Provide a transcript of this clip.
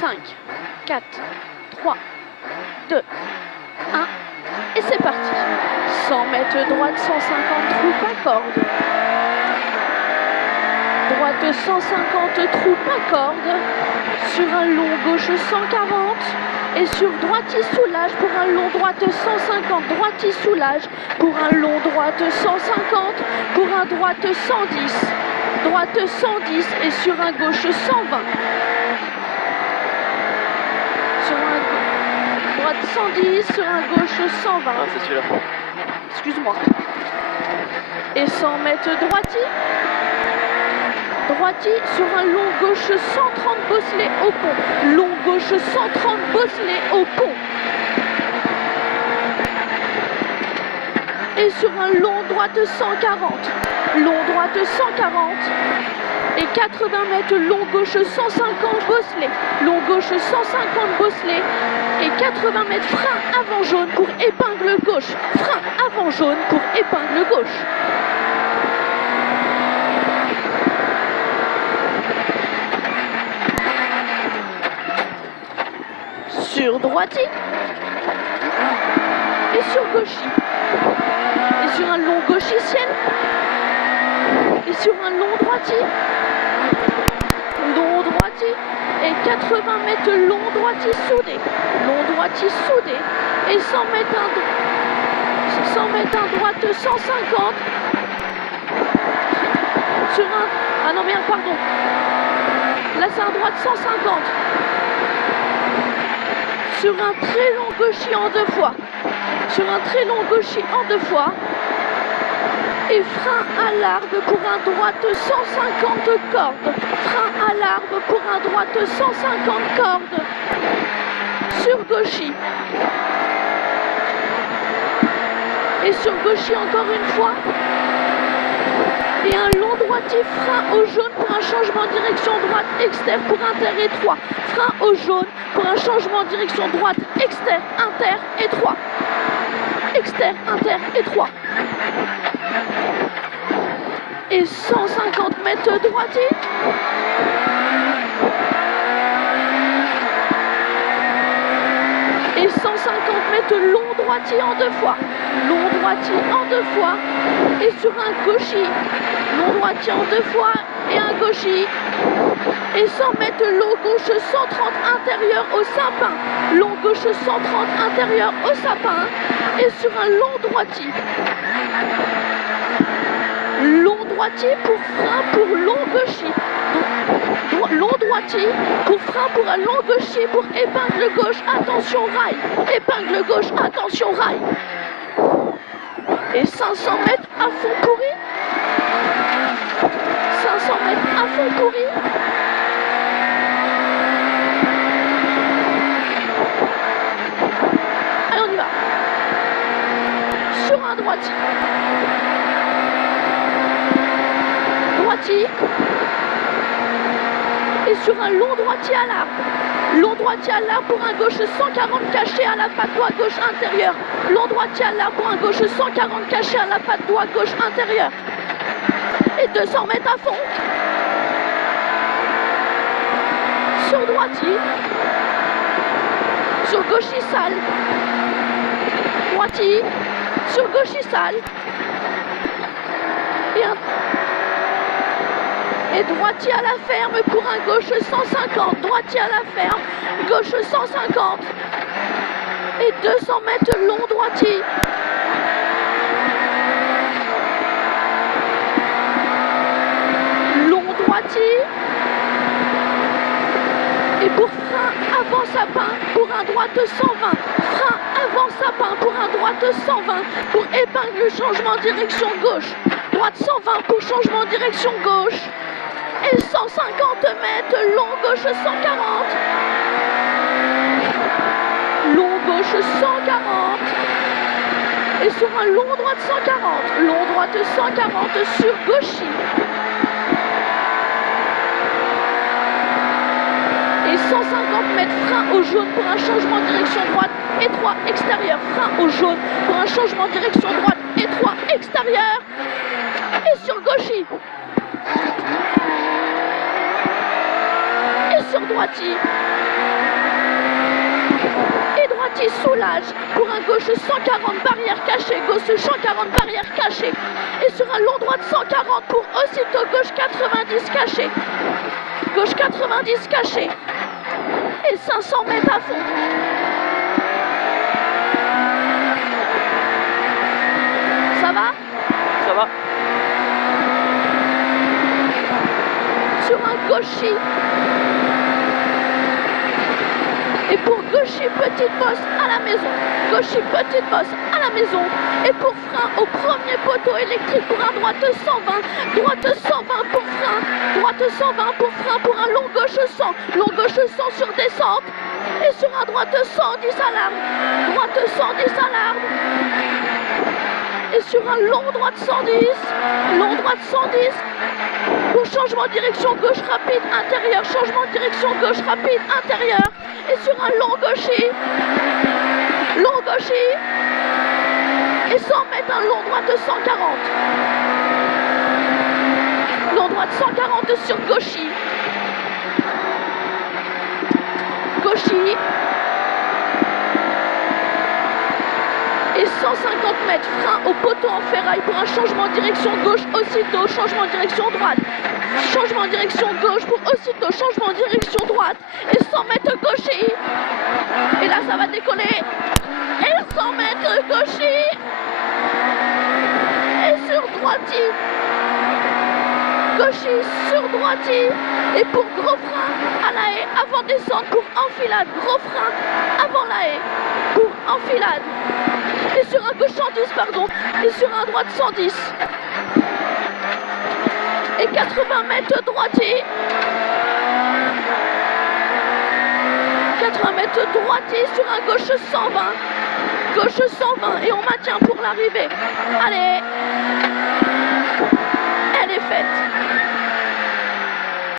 5, 4, 3, 2, 1. Et c'est parti. 100 mètres droite, 150 troupes à corde. Droite 150 troupes à corde. Sur un long gauche 140. Et sur droite il soulage pour un long droite 150. Droite il soulage pour un long droite 150. Pour un droite 110. Droite 110 et sur un gauche 120. Sur un droite 110, sur un gauche 120. Ah, c'est celui-là. Excuse-moi. Et 100 mètres droitier. Droitier sur un long gauche 130 bosselets au pont. Long gauche 130 bosselets au pont. Et sur un long droite 140. Long droite 140. Et 80 mètres long gauche 150 bosselets. Long gauche 150 bosselets. Et 80 mètres frein avant jaune pour épingle gauche. Frein avant jaune pour épingle gauche. Sur droitier. Et sur gauchis. Et sur un long gauchiciel. Et sur un long droitier. Long droitier. Et 80 mètres long droitier soudé. Long droitier soudé. Et 100 mètres un droite 150. Sur un... Ah non merde, pardon. Là c'est un droite 150. Sur un très long gauchis en deux fois. Sur un très long gauchis en deux fois. Et frein à l'arbre pour un droite 150 cordes. Frein à l'arbre pour un droite 150 cordes. Sur gauchis. Et sur gauchis encore une fois. Et un long droitier frein au jaune pour un changement de direction droite exter pour inter étroit. Frein au jaune pour un changement de direction droite exter, inter étroit. Exter, inter étroit. Et 150 mètres droitier. Et 150 mètres long droitier en deux fois. Long droitier en deux fois. Et sur un gauchis. Long droitier en deux fois et un gauchis. Et 100 mètres long gauche 130 intérieur au sapin. Long gauche 130 intérieur au sapin. Et sur un long droitier. Long droitier pour frein pour long gauchis. Donc, long droitier pour frein pour un long gauchis pour épingle gauche, attention rail. Épingle gauche, attention rail. Et 500 mètres à fond pourri. 500 mètres à fond pourri. Allez, on y va. Sur un droitier. Droitier. Et sur un long droitier à l'arbre. Long droitier à l'arbre pour un gauche 140 caché à la patte doigt gauche intérieure. Long droitier à l'arbre pour un gauche 140 caché à la patte doigt gauche intérieure. Et 200 mètres à fond. Sur droitier. Sur gauchis sale. Droitier. Sur gauchis sale. Et droitier à la ferme pour un gauche 150. Droitier à la ferme. Gauche 150. Et 200 mètres long droitier. Long droitier. Et pour frein avant sapin pour un droite 120. Frein avant sapin pour un droite 120. Pour épingle changement direction gauche. Droite 120 pour changement direction gauche. Et 150 mètres long gauche 140. Long gauche 140. Et sur un long droite 140. Long droite 140 sur gauchis. Et 150 mètres frein au jaune pour un changement de direction droite étroit extérieur. Frein au jaune pour un changement de direction droite étroit extérieur. Et sur gauchis. Et sur droitier. Et droitier soulage pour un gauche 140 barrière cachée, gauche 140 barrière cachée. Et sur un long droit de 140 pour aussitôt gauche 90 caché. Gauche 90 caché. Et 500 mètres à fond. Ça va? Ça va. Sur un gaucher. Et pour gaucher petite bosse à la maison. Gaucher petite bosse à la maison. Et pour frein au premier poteau électrique pour un droite 120. Droite 120 pour frein. Droite 120 pour frein pour un long gauche 100. Long gauche 100 sur descente. Et sur un droite 110 à l'arme. Droite 110 à l'arme. Et sur un long droite 110. Long droite 110. Pour changement de direction gauche rapide intérieur. Changement de direction gauche rapide intérieur. Et sur un long gaucher. Long gaucher. Et 100 mètres un long droite 140. Long droite 140 sur gaucher. Gaucher. Et 150 mètres frein au poteau en ferraille pour un changement de direction gauche aussitôt, changement de direction droite. Changement de direction gauche pour aussitôt, changement de direction droite. Et 100 mètres gaucher. Et là ça va décoller. Et 100 mètres gaucher. Et sur droitier. Gaucher sur droitier. Et pour gros frein à la haie avant descente pour enfilade. Gros frein avant la haie pour enfilade. Et sur un gauche 110, pardon. Et sur un droite 110. Et 80 mètres droitier. 80 mètres droitier sur un gauche 120. Gauche 120 et on maintient pour l'arrivée. Allez.